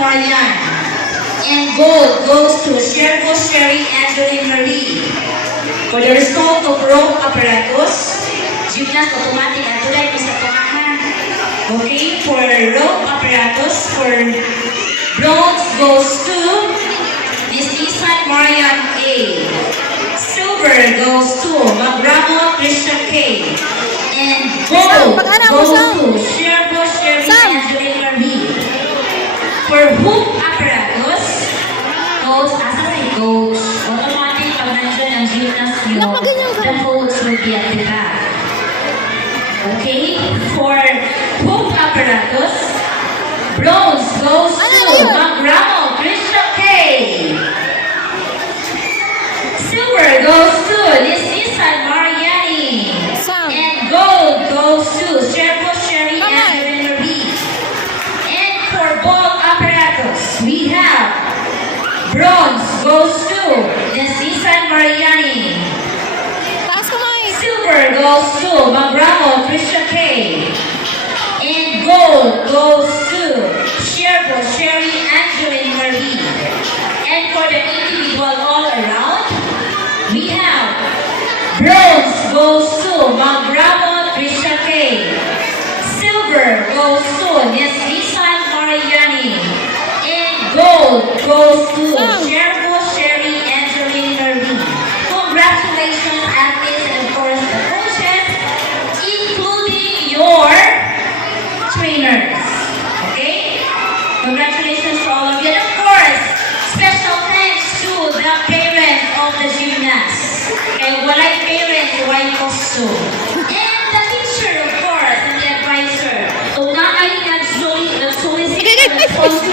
Marian. And gold goes to Sherco Sherry Angeline Marie. For the result of rope apparatus, gymnast automatic at tulad sa pangahan. Okay, for rope apparatus, for bronze goes to Miss Isan Marian A. Silver goes to Magramo Christian K. And gold goes to Sherco Sherry Angeline Marie. For hoop apparatus, goes as a coach. Automatic pag nandiyan ang gymnast nyo, the coach will be at the back. Okay? For hoop apparatus, bronze goes to Magramo Christian K. Silver goes to Nissan Mariani. And gold goes to Sherco Sherry Angeline Marie. And for ball apparatus, we have bronze goes to Nissan Mariani. Silver goes to Magramo Christian K. And gold goes to Sherco Sherry Angeline Marie. And for the individual all around, we have bronze goes to Magramo Christian K. Silver goes to Nissan Mariani. And gold goes to Sherco Sherry Angeline Marie. Congratulations, athletes, and of course the coaches, including your trainers. Okay? Congratulations to all of you. And of course, special thanks to the parents of the gymnasts. Okay, walay parents, walay costume. And the teacher, of course, and the advisor. Kung na ay nag-solicit ng sponsor